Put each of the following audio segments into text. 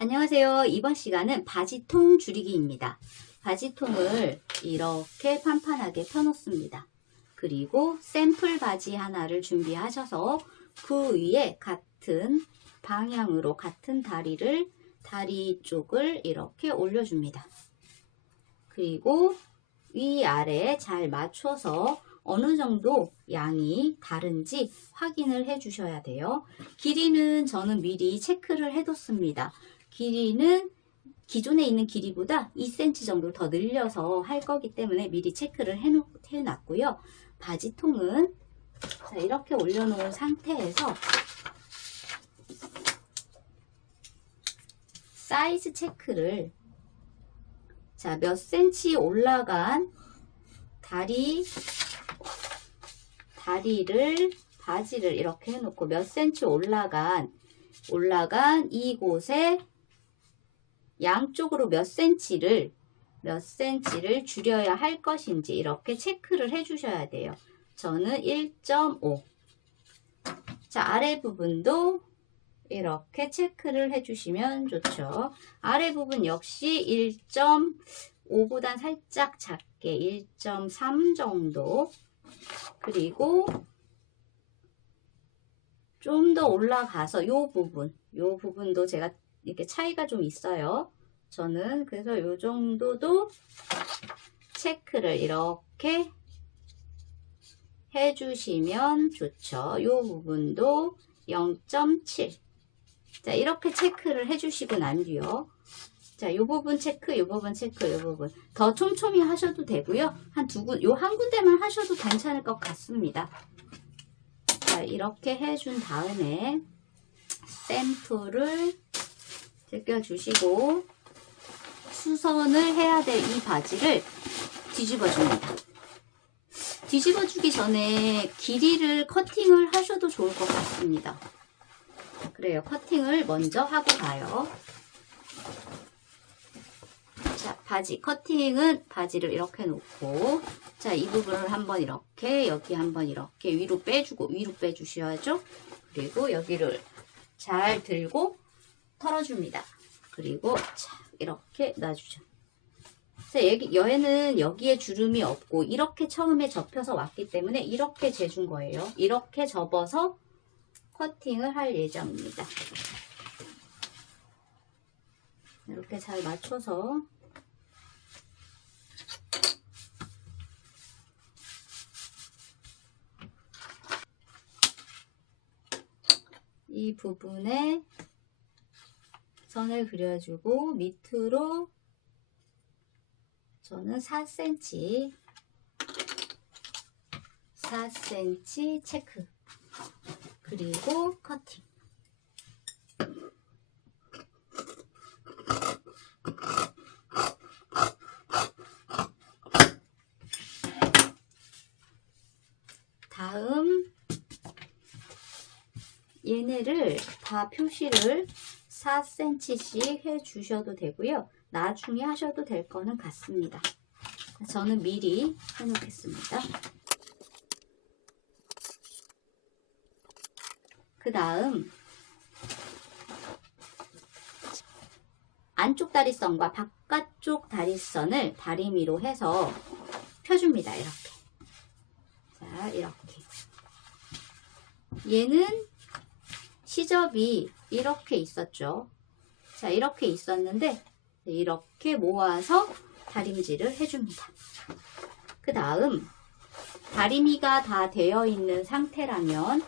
안녕하세요. 이번 시간은 바지통 줄이기입니다. 바지통을 이렇게 판판하게 펴놓습니다. 그리고 샘플 바지 하나를 준비하셔서 그 위에 같은 방향으로 같은 다리 쪽을 이렇게 올려줍니다. 그리고 위아래 잘 맞춰서 어느 정도 양이 다른지 확인을 해 주셔야 돼요. 길이는 저는 미리 체크를 해뒀습니다. 길이는 기존에 있는 길이보다 2cm 정도 더 늘려서 할 거기 때문에 미리 체크를 해놨고요. 바지통은 자, 이렇게 올려놓은 상태에서 사이즈 체크를 몇 cm 올라간 바지를 이렇게 해놓고 몇 cm 올라간 이곳에 양쪽으로 몇 cm를 줄여야 할 것인지 이렇게 체크를 해 주셔야 돼요. 저는 1.5. 자, 아래 부분도 이렇게 체크를 해 주시면 좋죠. 아래 부분 역시 1.5보단 살짝 작게 1.3 정도. 그리고 좀 더 올라가서 요 부분도 제가 이렇게 차이가 좀 있어요. 저는 그래서 요 정도도 체크를 이렇게 해주시면 좋죠. 요 부분도 0.7. 자, 이렇게 체크를 해주시고 난 뒤요. 자, 요 부분 체크, 요 부분 체크, 요 부분. 더 촘촘히 하셔도 되고요. 요 한 군데만 하셔도 괜찮을 것 같습니다. 자, 이렇게 해준 다음에 샘플을 제껴주시고 수선을 해야 될 이 바지를 뒤집어줍니다. 뒤집어주기 전에 길이를 커팅을 하셔도 좋을 것 같습니다. 그래요. 커팅을 먼저 하고 가요. 자, 커팅은 바지를 이렇게 놓고, 자, 이 부분을 한번 이렇게, 여기 한번 이렇게 위로 빼주셔야죠. 그리고 여기를 잘 들고 털어줍니다. 그리고 자, 이렇게 놔주죠. 자, 얘는 여기에 주름이 없고, 이렇게 처음에 접혀서 왔기 때문에 이렇게 재준 거예요. 이렇게 접어서 커팅을 할 예정입니다. 이렇게 잘 맞춰서 이 부분에 선을 그려주고 밑으로 저는 4cm 체크 그리고 커팅. 다음 얘네를 다 표시를 4cm씩 해 주셔도 되고요. 나중에 하셔도 될 거는 같습니다. 저는 미리 해 놓겠습니다. 그 다음 안쪽 다리선과 바깥쪽 다리선을 다리미로 해서 펴줍니다. 이렇게. 자, 이렇게. 얘는 시접이 이렇게 있었죠. 자, 이렇게 있었는데 이렇게 모아서 다림질을 해줍니다. 그 다음 다리미가 다 되어 있는 상태라면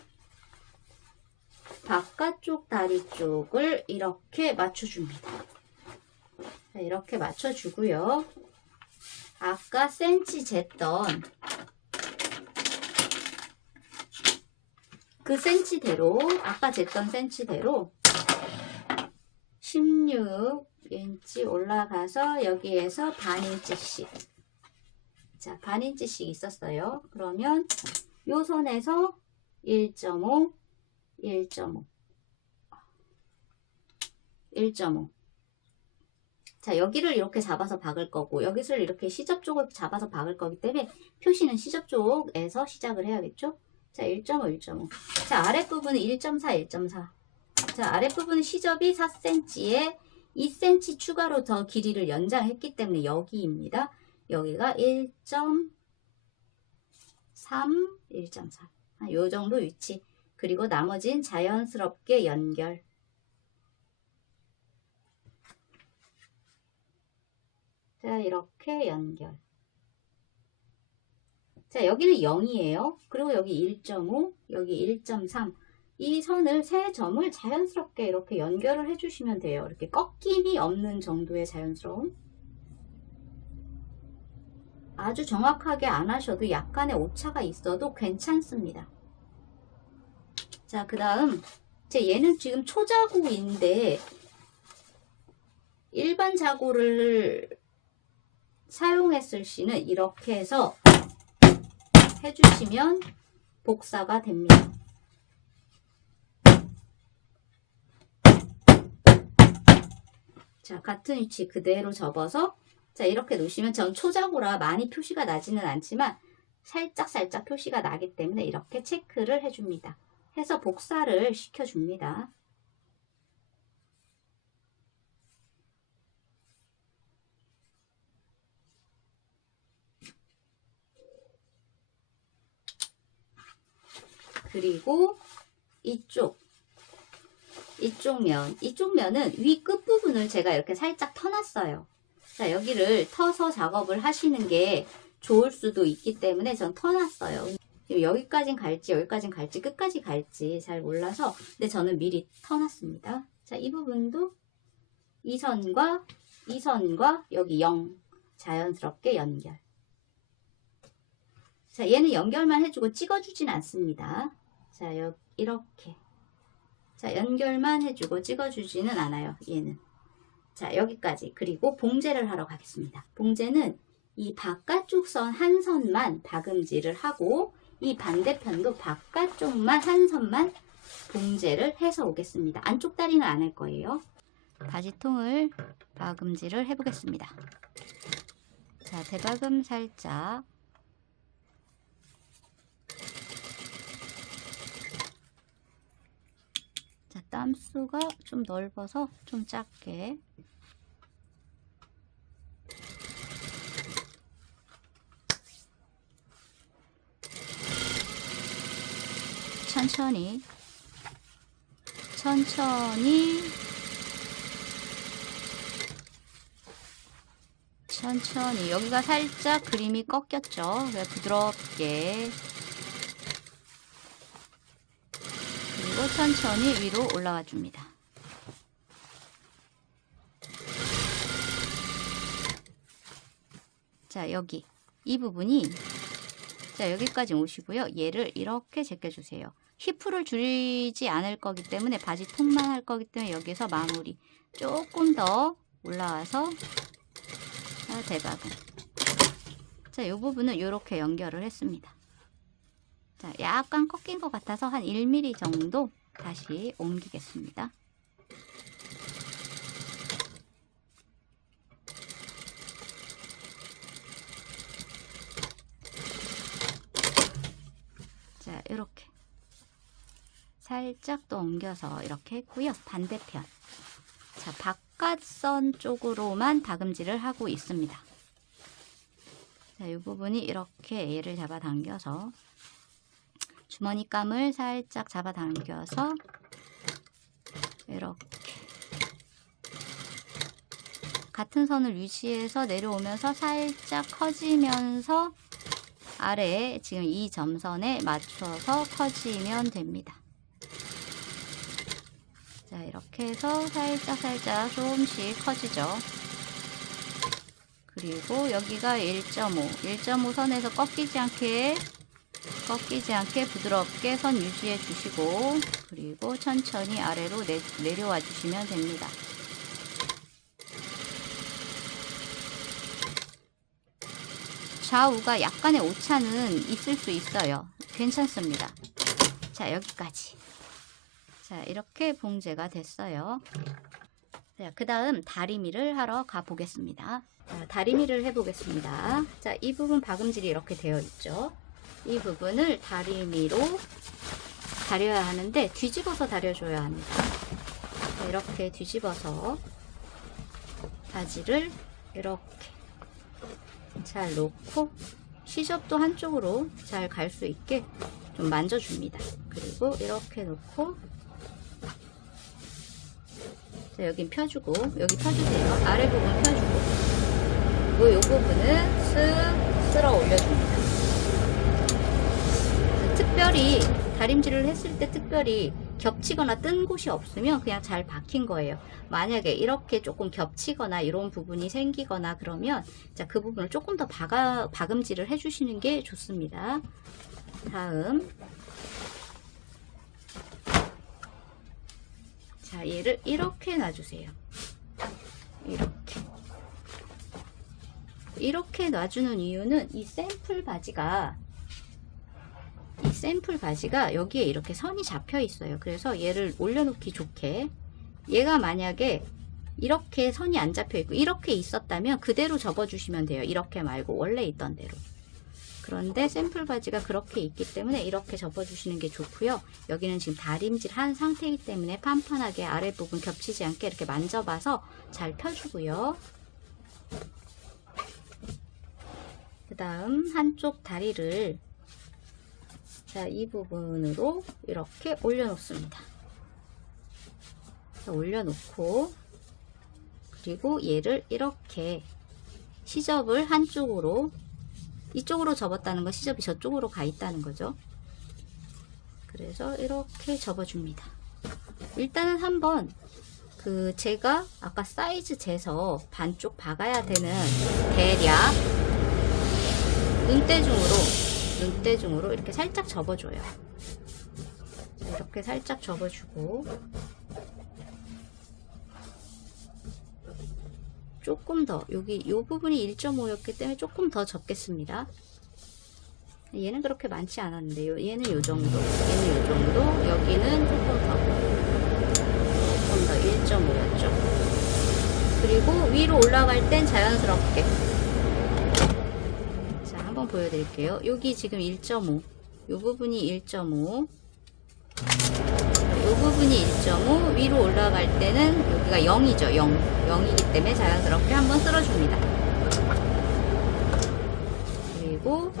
바깥쪽 다리 쪽을 이렇게 맞춰줍니다. 자, 이렇게 맞춰주고요. 아까 센치 쟀던 그 센치대로, 아까 쟀던 센치대로 16인치 올라가서 여기에서 반인치씩. 자, 반인치씩 있었어요. 그러면 요 선에서 1.5. 자, 여기를 이렇게 잡아서 박을 거고, 여기를 이렇게 시접 쪽을 잡아서 박을 거기 때문에 표시는 시접 쪽에서 시작을 해야겠죠? 자, 1.5. 자, 아랫부분은 1.4. 자, 아랫부분 시접이 4cm에 2cm 추가로 더 길이를 연장했기 때문에 여기입니다. 여기가 1.3, 1.4. 요 정도 위치. 그리고 나머진 자연스럽게 연결. 자, 이렇게 연결. 자, 여기는 0이에요. 그리고 여기 1.5, 여기 1.3. 이 선을 세 점을 자연스럽게 이렇게 연결을 해주시면 돼요. 이렇게 꺾임이 없는 정도의 자연스러움. 아주 정확하게 안 하셔도 약간의 오차가 있어도 괜찮습니다. 자, 그 다음 얘는 지금 초자고인데 일반 자고를 사용했을 시는 이렇게 해서 해주시면 복사가 됩니다. 자, 같은 위치 그대로 접어서 자, 이렇게 놓으시면 전 초자고라 많이 표시가 나지는 않지만 살짝 표시가 나기 때문에 이렇게 체크를 해줍니다. 해서 복사를 시켜줍니다. 그리고 이쪽 면은 위 끝부분을 제가 이렇게 살짝 터놨어요. 자, 여기를 터서 작업을 하시는 게 좋을 수도 있기 때문에 전 터놨어요. 여기까진 갈지 끝까지 갈지 잘 몰라서 근데 저는 미리 터놨습니다. 자, 이 부분도 이 선과 여기 0 자연스럽게 연결. 자, 얘는 연결만 해주고 찍어주진 않습니다. 자, 이렇게. 자, 연결만 해주고 찍어주지는 않아요. 얘는. 자, 여기까지. 그리고 봉제를 하러 가겠습니다. 봉제는 이 바깥쪽 선 한 선만 다금질을 하고 이 반대편도 바깥쪽만 한 선만 봉제를 해서 오겠습니다. 안쪽 다리는 안 할 거예요. 바지통을 바금질을 해보겠습니다. 자, 대바금 살짝. 자, 땀수가 좀 넓어서 좀 작게. 천천히 여기가 살짝 그림이 꺾였죠. 부드럽게 그리고 천천히 위로 올라가 줍니다. 자, 여기 이 부분이 자, 여기까지 오시고요. 얘를 이렇게 제껴주세요. 히프를 줄이지 않을 거기 때문에 바지통만 할 거기 때문에 여기서 마무리. 조금 더 올라와서 대박은. 자, 이 부분은 이렇게 연결을 했습니다. 자, 약간 꺾인 것 같아서 한 1mm 정도 다시 옮기겠습니다. 자, 이렇게 살짝 또 옮겨서 이렇게 했고요. 반대편. 자, 바깥선 쪽으로만 다금질을 하고 있습니다. 자, 이 부분이 이렇게 얘를 잡아당겨서 주머니감을 살짝 잡아당겨서 이렇게 같은 선을 유지해서 내려오면서 살짝 커지면서 아래에 지금 이 점선에 맞춰서 커지면 됩니다. 자, 이렇게 해서 살짝 조금씩 커지죠. 그리고 여기가 1.5 선에서 꺾이지 않게 부드럽게 선 유지해 주시고 그리고 천천히 아래로 내려와 주시면 됩니다. 좌우가 약간의 오차는 있을 수 있어요. 괜찮습니다. 자, 여기까지. 자, 이렇게 봉제가 됐어요. 자, 그 다음 다리미를 하러 가보겠습니다. 자, 다리미를 해보겠습니다. 자, 이 부분 박음질이 이렇게 되어 있죠. 이 부분을 다리미로 다려야 하는데 뒤집어서 다려줘야 합니다. 자, 이렇게 뒤집어서 바지를 이렇게 잘 놓고 시접도 한쪽으로 잘 갈 수 있게 좀 만져줍니다. 그리고 이렇게 놓고 자, 여긴 펴주고 여기 펴주세요. 아래 부분 펴주고 그리고 이 부분은 쓱 쓸어 올려줍니다. 특별히 다림질을 했을 때 특별히 겹치거나 뜬 곳이 없으면 그냥 잘 박힌 거예요. 만약에 이렇게 조금 겹치거나 이런 부분이 생기거나 그러면 자, 그 부분을 조금 더 박음질을 해주시는 게 좋습니다. 다음 자, 얘를 이렇게 놔주세요. 이렇게 놔주는 이유는 이 샘플 바지가 여기에 이렇게 선이 잡혀 있어요. 그래서 얘를 올려놓기 좋게 얘가 만약에 이렇게 선이 안 잡혀 있고 이렇게 있었다면 그대로 접어주시면 돼요. 이렇게 말고 원래 있던 대로. 그런데 샘플 바지가 그렇게 있기 때문에 이렇게 접어주시는 게 좋고요. 여기는 지금 다림질 한 상태이기 때문에 판판하게 아랫부분 겹치지 않게 이렇게 만져봐서 잘 펴주고요. 그 다음 한쪽 다리를 자, 이 부분으로 이렇게 올려놓습니다. 자, 올려놓고 그리고 얘를 이렇게 시접을 한쪽으로 이쪽으로 접었다는 건 시접이 저쪽으로 가 있다는 거죠. 그래서 이렇게 접어줍니다. 일단은 한번 제가 아까 사이즈 재서 반쪽 박아야 되는 대략 눈대중으로 이렇게 살짝 접어줘요. 자, 이렇게 살짝 접어주고 조금 더 여기 요 부분이 1.5였기 때문에 조금 더 접겠습니다. 얘는 그렇게 많지 않았는데 얘는 요 정도, 얘는 요 정도, 여기는 조금 더 1.5였죠. 그리고 위로 올라갈 땐 자연스럽게 자, 한번 보여드릴게요. 여기 지금 1.5, 요 부분이 1.5, 요 부분이 1.5, 위로 올라갈 때는 여기가 0이죠. 0이기 때문에 자연스럽게 한번 쓸어줍니다. 그리고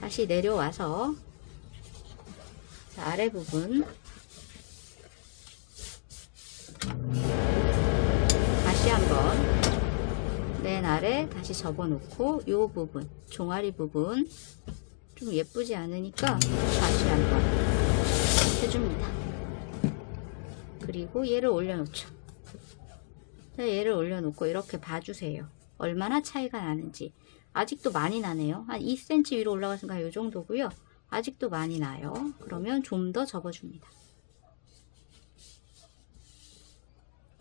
다시 내려와서 자, 아래 부분 다시 한번 맨 아래 다시 접어놓고 요 부분, 종아리 부분 좀 예쁘지 않으니까 다시 한번 해줍니다. 그리고 얘를 올려놓죠. 자, 얘를 올려놓고 이렇게 봐주세요. 얼마나 차이가 나는지. 아직도 많이 나네요. 한 2cm 위로 올라갔으니까 이 정도고요. 아직도 많이 나요. 그러면 좀 더 접어줍니다.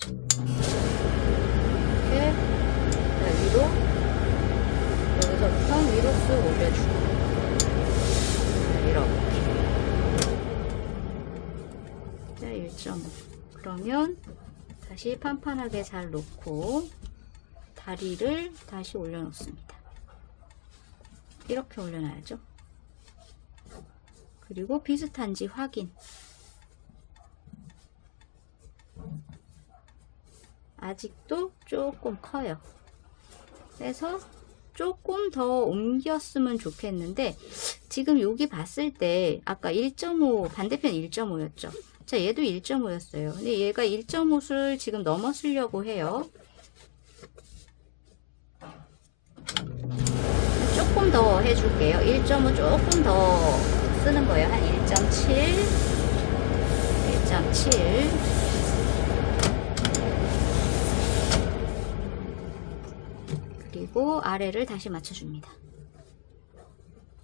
이렇게 위로, 여기서부터 위로 쓱 올려주고 이렇게 자, 1.5. 그러면 다시 판판하게 잘 놓고 다리를 다시 올려놓습니다. 이렇게 올려놔야죠. 그리고 비슷한지 확인. 아직도 조금 커요. 그래서 조금 더 옮겼으면 좋겠는데 지금 여기 봤을 때 아까 1.5 반대편 1.5였죠. 자, 얘도 1.5였어요. 근데 얘가 1.5를 지금 넘어서려고 해요. 조금 더 해줄게요. 1.5 조금 더 쓰는 거예요. 한 1.7 그리고 아래를 다시 맞춰줍니다.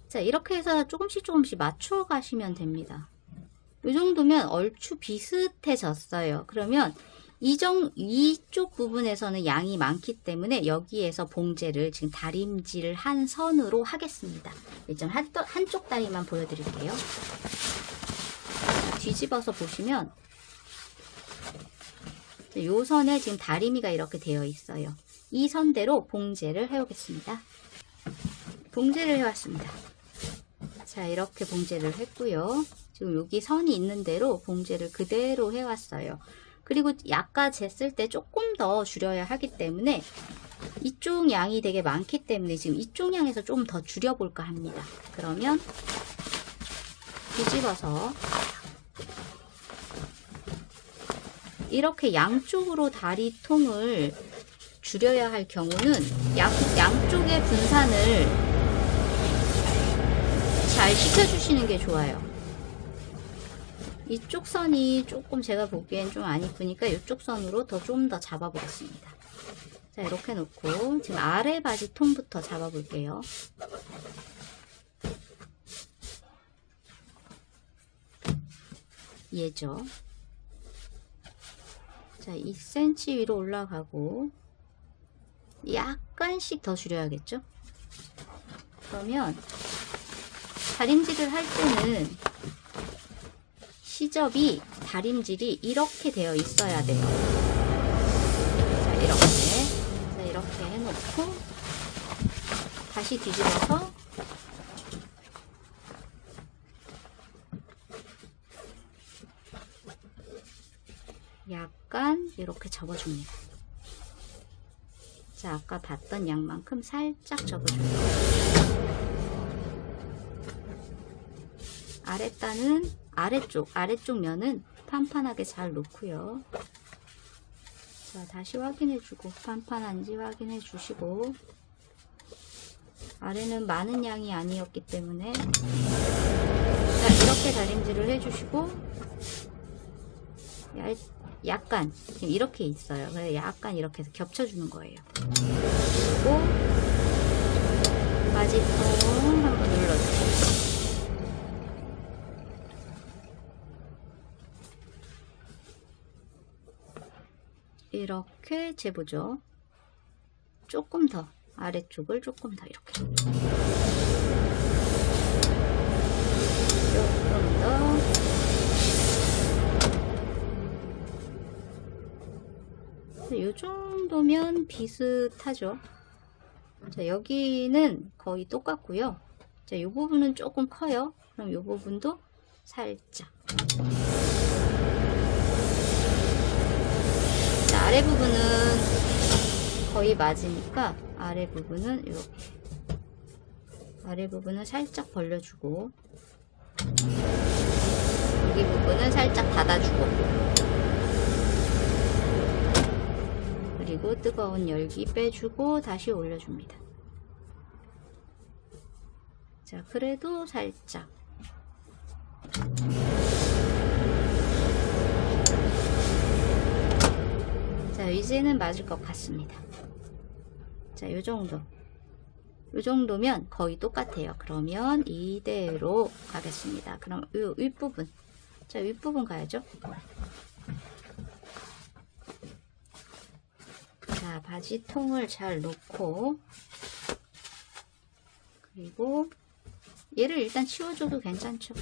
자, 이렇게 해서 조금씩 맞춰 가시면 됩니다. 이 정도면 얼추 비슷해졌어요. 그러면 이쪽 부분에서는 양이 많기 때문에 여기에서 봉제를 지금 다림질을 한 선으로 하겠습니다. 일단 한쪽 다리만 보여드릴게요. 자, 뒤집어서 보시면 이 선에 지금 다리미가 이렇게 되어 있어요. 이 선대로 봉제를 해오겠습니다. 봉제를 해왔습니다. 자, 이렇게 봉제를 했고요. 지금 여기 선이 있는 대로 봉제를 그대로 해왔어요. 그리고 아까 쟀을 때 조금 더 줄여야 하기 때문에 이쪽 양이 되게 많기 때문에 지금 이쪽 양에서 좀 더 줄여볼까 합니다. 그러면 뒤집어서 이렇게 양쪽으로 다리통을 줄여야 할 경우는 양쪽의 분산을 잘 시켜주시는 게 좋아요. 이쪽 선이 조금 제가 보기엔 좀 안 이쁘니까 이쪽 선으로 좀 더 잡아보겠습니다. 자, 이렇게 놓고 지금 아래 바지 통부터 잡아볼게요. 얘죠. 자, 2cm 위로 올라가고 약간씩 더 줄여야겠죠? 그러면 다림질을 할 때는 시접이 다림질이 이렇게 되어 있어야 돼요. 자, 이렇게 해놓고 다시 뒤집어서 약간 이렇게 접어줍니다. 자, 아까 봤던 양만큼 살짝 접어줍니다. 아랫단은 아래쪽 면은 판판하게 잘 놓고요. 자, 다시 확인해주고 판판한지 확인해주시고 아래는 많은 양이 아니었기 때문에 자, 이렇게 다림질을 해주시고 약간 지금 이렇게 있어요. 그래서 약간 이렇게 해서 겹쳐주는 거예요. 그리고 바지통 한번 눌러주세요. 이렇게 재보죠. 조금 더 아래쪽을 조금 더 이렇게 조금 더 이 정도면 비슷하죠. 자, 여기는 거의 똑같고요. 자, 이 부분은 조금 커요. 그럼 이 부분도 살짝. 자, 아래 부분은 거의 맞으니까 아래 부분은 이렇게 아래 부분은 살짝 벌려주고 여기 부분은 살짝 닫아주고 그리고 뜨거운 열기 빼주고 다시 올려줍니다. 자, 그래도 살짝 자, 이제는 맞을 것 같습니다. 자, 요 정도면 거의 똑같아요. 그러면 이대로 가겠습니다. 그럼 이 윗부분, 자, 윗부분 가야죠. 자, 바지통을 잘 놓고 그리고 얘를 일단 치워줘도 괜찮죠.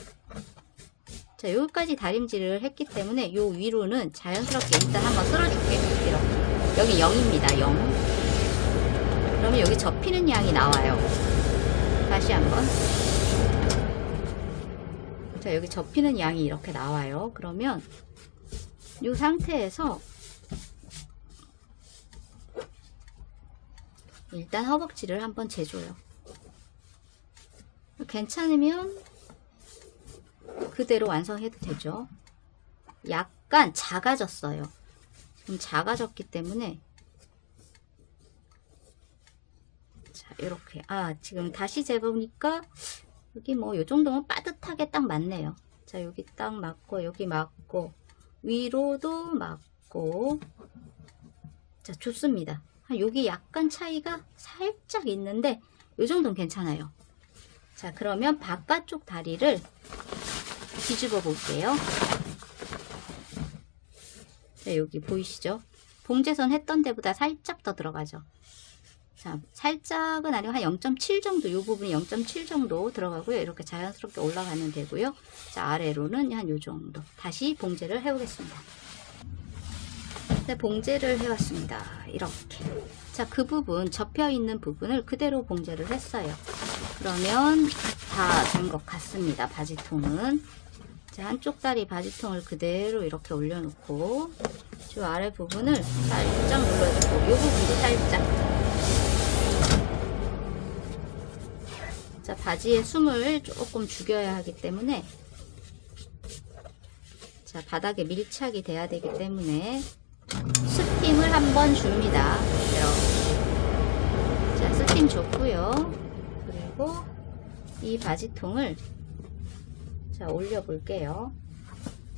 자, 여기까지 다림질을 했기 때문에 요 위로는 자연스럽게 일단 한번 쓸어줄게요. 이렇게. 여기 0입니다. 0. 그러면 여기 접히는 양이 나와요. 다시 한번. 자, 여기 접히는 양이 이렇게 나와요. 그러면 이 상태에서 일단 허벅지를 한번 재줘요. 괜찮으면 그대로 완성해도 되죠. 약간 작아졌어요. 지금 작아졌기 때문에 자, 이렇게 지금 다시 재보니까 여기 뭐 요 정도면 빠듯하게 딱 맞네요. 자, 여기 딱 맞고 여기 맞고 위로도 맞고 자, 좋습니다. 여기 약간 차이가 살짝 있는데 요 정도는 괜찮아요. 자, 그러면 바깥쪽 다리를 뒤집어 볼게요. 자, 여기 보이시죠? 봉제선 했던 데보다 살짝 더 들어가죠. 자, 살짝은 아니고 한 0.7 정도, 이 부분이 0.7 정도 들어가고요. 이렇게 자연스럽게 올라가면 되고요. 자, 아래로는 한 요 정도. 다시 봉제를 해보겠습니다. 네, 봉제를 해왔습니다. 이렇게. 자, 그 부분, 접혀있는 부분을 그대로 봉제를 했어요. 그러면 다 된 것 같습니다. 바지통은. 자, 자, 한쪽 다리 바지통을 그대로 이렇게 올려놓고 저 아래 부분을 살짝 눌러주고 이 부분도 살짝. 자, 바지에 숨을 조금 죽여야 하기 때문에 자, 바닥에 밀착이 돼야 되기 때문에 스팀을 한번 줍니다. 이렇게. 자, 스팀 줬고요. 그리고 이 바지통을 자, 올려 볼게요.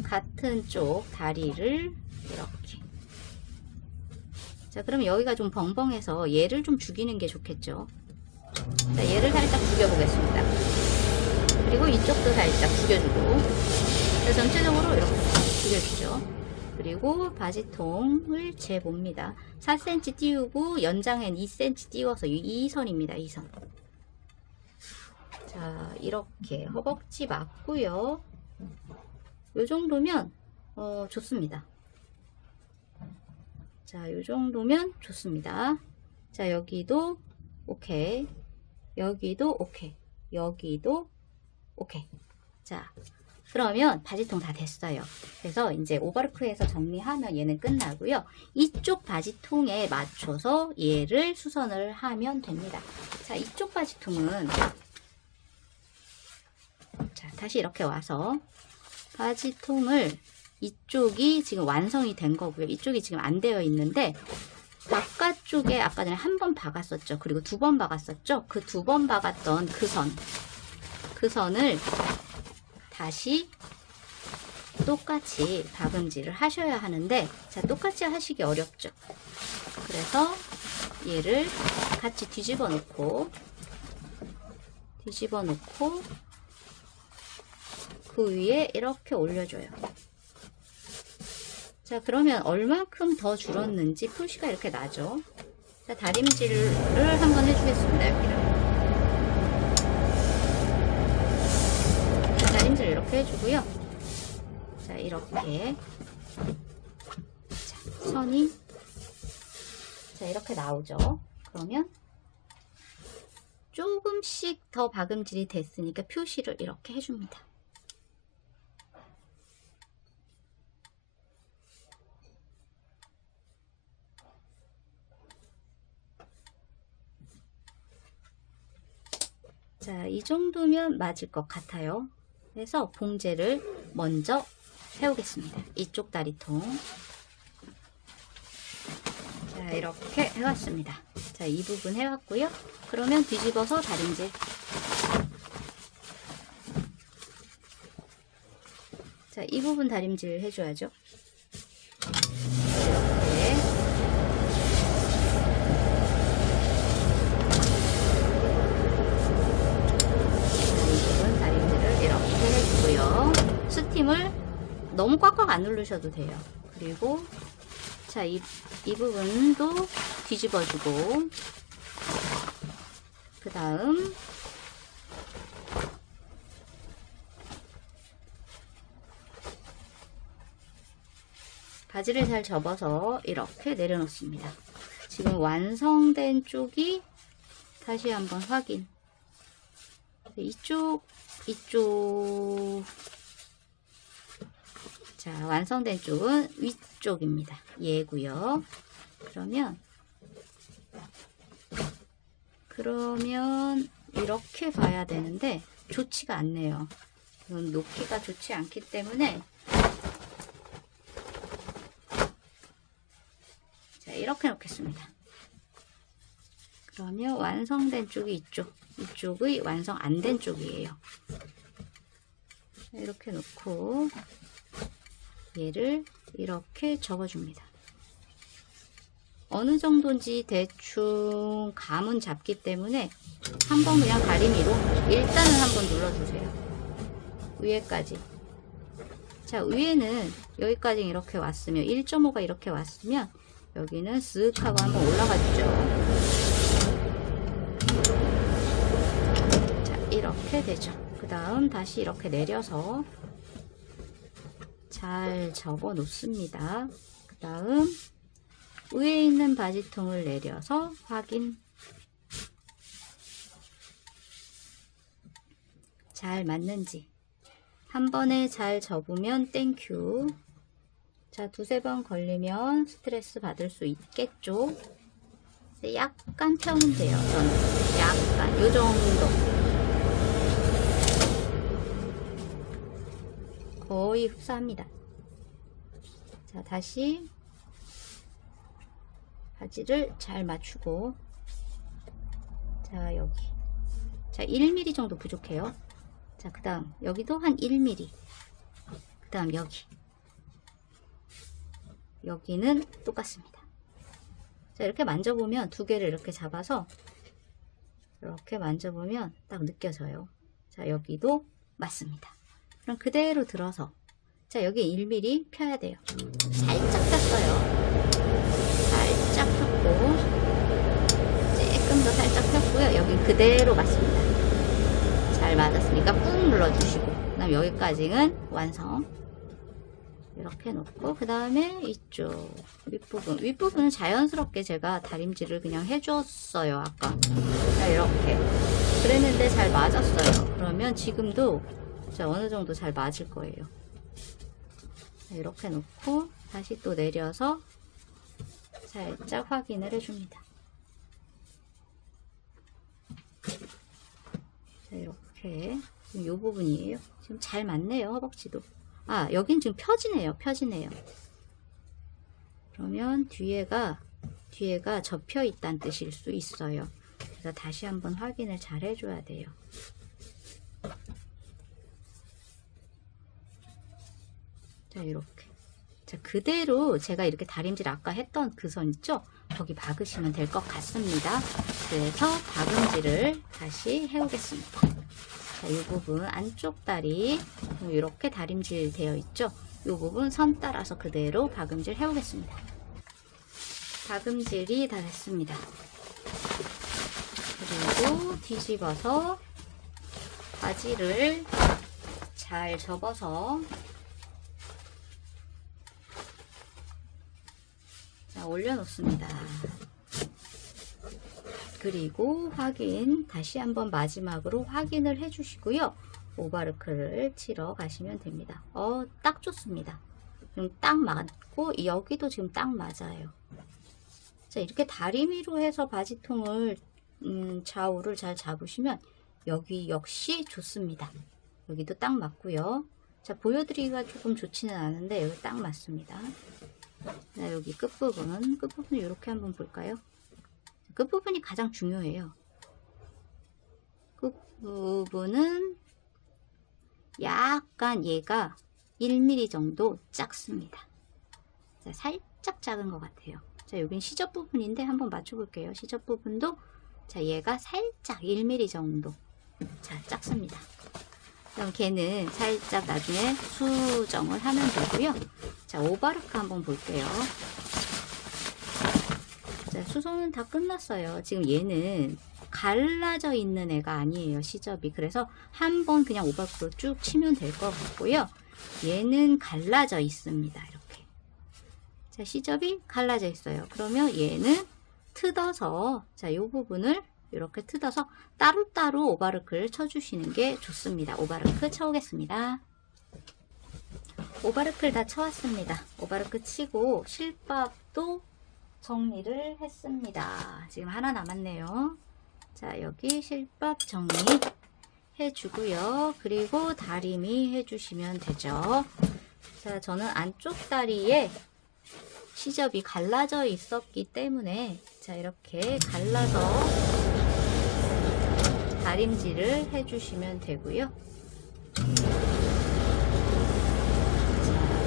같은 쪽 다리를 이렇게. 자, 그럼 여기가 좀 벙벙해서 얘를 좀 죽이는 게 좋겠죠. 자, 얘를 살짝 죽여 보겠습니다. 그리고 이쪽도 살짝 죽여주고. 자, 전체적으로 이렇게 죽여주죠. 그리고 바지통을 재봅니다. 4cm 띄우고 연장엔 2cm 띄워서 이 선입니다. 이 선. 자, 이렇게 허벅지 맞고요. 요 정도면 좋습니다. 자, 요 정도면 좋습니다. 자, 여기도 오케이. 여기도 오케이. 여기도 오케이. 자, 그러면 바지통 다 됐어요. 그래서 이제 오버로크에서 정리하면 얘는 끝나고요. 이쪽 바지통에 맞춰서 얘를 수선을 하면 됩니다. 자, 이쪽 바지통은 자, 다시 이렇게 와서 바지통을 이쪽이 지금 완성이 된 거고요. 이쪽이 지금 안 되어 있는데 바깥쪽에 아까 전에 한 번 박았었죠. 그리고 2번 박았었죠. 그 2번 박았던 그 선을 다시 똑같이 박음질을 하셔야 하는데 자, 똑같이 하시기 어렵죠. 그래서 얘를 같이 뒤집어 놓고 그 위에 이렇게 올려줘요. 자, 그러면 얼만큼 더 줄었는지 표시가 이렇게 나죠. 자, 다림질을 한번 해주겠습니다. 여기를. 자, 다림질 이렇게 해주고요. 자, 이렇게. 자, 선이. 자, 이렇게 나오죠. 그러면 조금씩 더 박음질이 됐으니까 표시를 이렇게 해줍니다. 자, 이 정도면 맞을 것 같아요. 그래서 봉제를 먼저 해오겠습니다. 이쪽 다리통. 자, 이렇게 해왔습니다. 자, 이 부분 해왔고요. 그러면 뒤집어서 다림질. 자, 이 부분 다림질 해줘야죠. 이렇게. 스팀을 너무 꽉꽉 안 누르셔도 돼요. 그리고 자, 이 부분도 뒤집어주고 그 다음 바지를 잘 접어서 이렇게 내려놓습니다. 지금 완성된 쪽이 다시 한번 확인. 이쪽 자, 완성된 쪽은 위쪽입니다. 얘고요. 그러면 이렇게 봐야 되는데 좋지가 않네요. 놓기가 좋지 않기 때문에 자, 이렇게 놓겠습니다. 그러면 완성된 쪽이 이쪽의 완성 안 된 쪽이에요. 이렇게 놓고 얘를 이렇게 접어줍니다. 어느 정도인지 대충 감은 잡기 때문에 한번 그냥 다리미로 일단은 한번 눌러주세요. 위에까지. 자, 위에는 여기까지 이렇게 왔으면 1.5가 이렇게 왔으면 여기는 쓱 하고 한번 올라가 주죠. 자, 이렇게 되죠. 그 다음 다시 이렇게 내려서 잘 접어 놓습니다. 그 다음 위에 있는 바지통을 내려서 확인. 잘 맞는지 한 번에 잘 접으면 땡큐. 자, 두세 번 걸리면 스트레스 받을 수 있겠죠. 약간 펴면 돼요. 저는 약간 요 정도. 거의 흡사합니다. 자, 다시 바지를 잘 맞추고, 자, 여기. 자, 1mm 정도 부족해요. 자, 그 다음 여기도 한 1mm. 그 다음 여기는 똑같습니다. 자, 이렇게 만져보면 두 개를 이렇게 잡아서 이렇게 만져보면 딱 느껴져요. 자, 여기도 맞습니다. 그럼 그대로 들어서, 자, 여기 1mm 펴야 돼요. 살짝 폈어요. 살짝 폈고, 조금 더 살짝 폈고요. 여기 그대로 맞습니다. 잘 맞았으니까 꾹 눌러주시고, 그 다음 여기까지는 완성. 이렇게 놓고, 그 다음에 이쪽 윗부분은 자연스럽게 제가 다림질을 그냥 해줬어요. 아까. 자, 이렇게 그랬는데 잘 맞았어요. 그러면 지금도 자, 어느 정도 잘 맞을 거예요. 자, 이렇게 놓고 다시 또 내려서 살짝 확인을 해줍니다. 자, 이렇게 지금 이 부분이에요. 지금 잘 맞네요. 허벅지도. 아, 여긴 지금 펴지네요. 그러면 뒤에가 접혀 있다는 뜻일 수 있어요. 그래서 다시 한번 확인을 잘 해줘야 돼요. 자, 이렇게. 자, 그대로 제가 이렇게 다림질 아까 했던 그 선 있죠? 거기 박으시면 될 것 같습니다. 그래서 박음질을 다시 해오겠습니다. 자, 이 부분 안쪽 다리 이렇게 다림질 되어 있죠? 이 부분 선 따라서 그대로 박음질 해오겠습니다. 박음질이 다 됐습니다. 그리고 뒤집어서 바지를 잘 접어서, 자, 올려놓습니다. 그리고 확인, 다시 한번 마지막으로 확인을 해주시고요. 오바르크를 치러 가시면 됩니다. 딱 좋습니다. 지금 딱 맞고, 여기도 지금 딱 맞아요. 자, 이렇게 다리미로 해서 바지통을 좌우를 잘 잡으시면 여기 역시 좋습니다. 여기도 딱 맞고요. 자, 보여드리기가 조금 좋지는 않은데 여기 딱 맞습니다. 자, 여기 끝부분 이렇게 한번 볼까요? 끝부분이 가장 중요해요. 끝부분은 약간 얘가 1mm 정도 작습니다. 자, 살짝 작은 것 같아요. 자, 여긴 시접 부분인데 한번 맞춰볼게요. 시접 부분도, 자, 얘가 살짝 1mm 정도, 자, 작습니다. 그럼 걔는 살짝 나중에 수정을 하면 되고요. 자, 오바르크 한번 볼게요. 자, 수정은 다 끝났어요. 지금 얘는 갈라져 있는 애가 아니에요, 시접이. 그래서 한번 그냥 오바르크로 쭉 치면 될 것 같고요. 얘는 갈라져 있습니다. 이렇게. 자, 시접이 갈라져 있어요. 그러면 얘는 뜯어서, 자, 이 부분을 이렇게 뜯어서 따로따로 오바르크를 쳐주시는 게 좋습니다. 오바르크 쳐오겠습니다. 오바르크를 다 쳐왔습니다. 오바르크 치고 실밥도 정리를 했습니다. 지금 하나 남았네요. 자, 여기 실밥 정리 해주고요. 그리고 다리미 해주시면 되죠. 자, 저는 안쪽 다리에 시접이 갈라져 있었기 때문에, 자, 이렇게 갈라서 다림질을 해주시면 되고요. 자,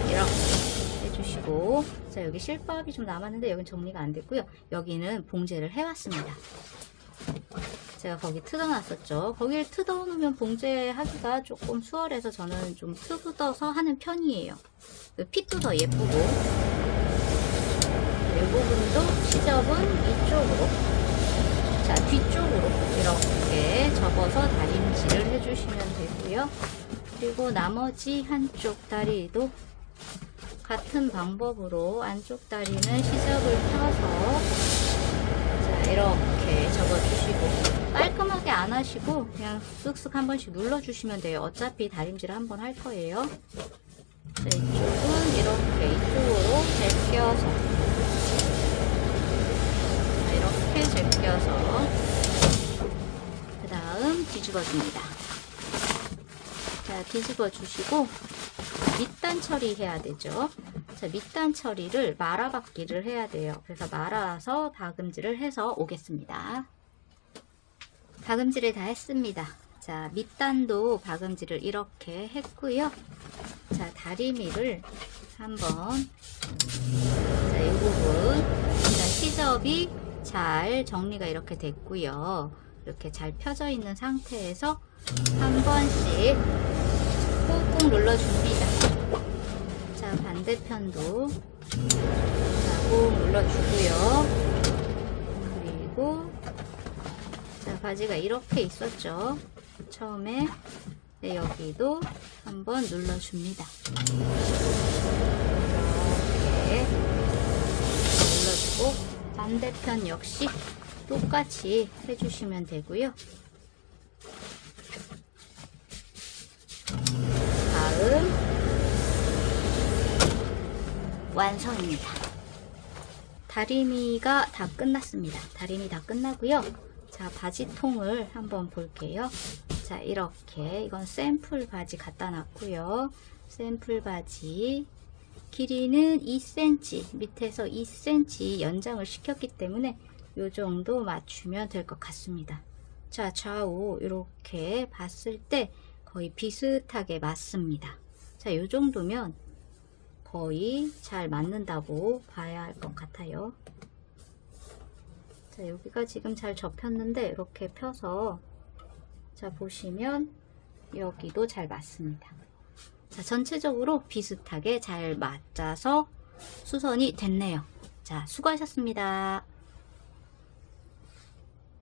이렇게 해주시고, 자, 여기 실밥이 좀 남았는데 여기는 정리가 안 됐고요. 여기는 봉제를 해왔습니다. 제가 거기 뜯어놨었죠. 거기를 뜯어놓으면 봉제하기가 조금 수월해서 저는 좀 뜯어서 하는 편이에요. 핏도 더 예쁘고. 이 부분도 시접은 이쪽으로, 자, 뒤쪽으로 이렇게 접어서 다림질을 해주시면 되고요. 그리고 나머지 한쪽 다리도 같은 방법으로 안쪽 다리는 시접을 펴서, 자, 이렇게 접어주시고, 깔끔하게 안 하시고 그냥 쓱쓱 한 번씩 눌러주시면 돼요. 어차피 다림질을 한 번 할 거예요. 자, 이쪽은 이렇게 이쪽으로 제껴서, 자, 이렇게 제껴서 그 다음 뒤집어 줍니다. 자, 뒤집어 주시고 밑단 처리해야 되죠. 자, 밑단 처리를 말아박기를 해야 돼요. 그래서 말아서 다금질을 해서 오겠습니다. 다금질을 다 했습니다. 자, 밑단도 박음질을 이렇게 했고요. 자, 다리미를 한번, 자, 이 부분, 자, 시접이 잘 정리가 이렇게 됐고요. 이렇게 잘 펴져 있는 상태에서 한 번씩 꾹꾹 눌러줍니다. 자, 반대편도 자, 꾹 눌러주고요. 그리고 자, 바지가 이렇게 있었죠. 처음에 네, 여기도 한번 눌러줍니다. 이렇게 눌러주고 반대편 역시 똑같이 해주시면 되고요. 다음 완성입니다. 다리미가 다 끝났습니다. 다리미 다 끝나고요. 자, 바지통을 한번 볼게요. 자, 이렇게 이건 샘플 바지 갖다 놨고요. 샘플 바지 길이는 2cm, 밑에서 2cm 연장을 시켰기 때문에 이 정도 맞추면 될 것 같습니다. 자, 좌우 이렇게 봤을 때 거의 비슷하게 맞습니다. 자, 이 정도면 거의 잘 맞는다고 봐야 할 것 같아요. 자, 여기가 지금 잘 접혔는데 이렇게 펴서 자, 보시면 여기도 잘 맞습니다. 자, 전체적으로 비슷하게 잘 맞아서 수선이 됐네요. 자, 수고하셨습니다.